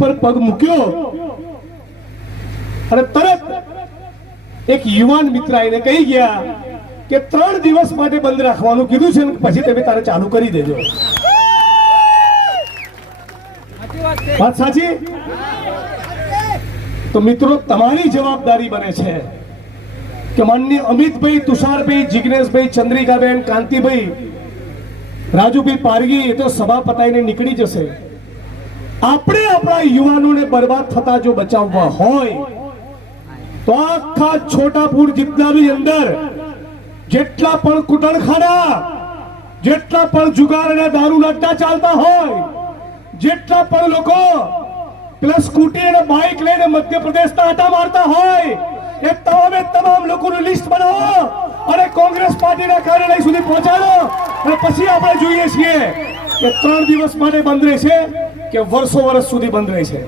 પર પગ મૂક્યો અને તરત એક યુવાન મિત્ર આવીને કહી ગયા કે 3 દિવસ માટે બંધ રાખવાનું કીધું છે, પછી તમે તારે ચાલુ કરી દેજો. વાત સાચી? તો મિત્રો, તમારી જવાબદારી બને છે કે માનનીય અમિતભાઈ, તુષારભાઈ, જિગ્નેશભાઈ, ચંદ્રિકાબેન, કાંતિભાઈ, રાજુભાઈ પારગી એ તો સભા પતાઈને નીકળી જશે. આપણે આપણા યુવાનોને બરબાદ થતા જો બચાવવા હોય તો આખા છોટાપુર જિલ્લાની અંદર જેટલા પણ કુટણખાના, જેટલા પણ જુગાર અને દારૂ અડ્ડા ચાલતા હોય, જેટલા પણ લોકો પેલા સ્કૂટી અને બાઇક લઈને મધ્યપ્રદેશના આટા મારતા હોય, એ તમામ લોકોનું લિસ્ટ બનાવો અને કોંગ્રેસ પાર્ટીના કાર્યાલય સુધી પહોંચાડો. અને પછી આપણે જોઈએ છીએ કે 3 દિવસ માટે બંધ રહેશે કે વર્ષો વર્ષ સુધી બંધ રહેશે.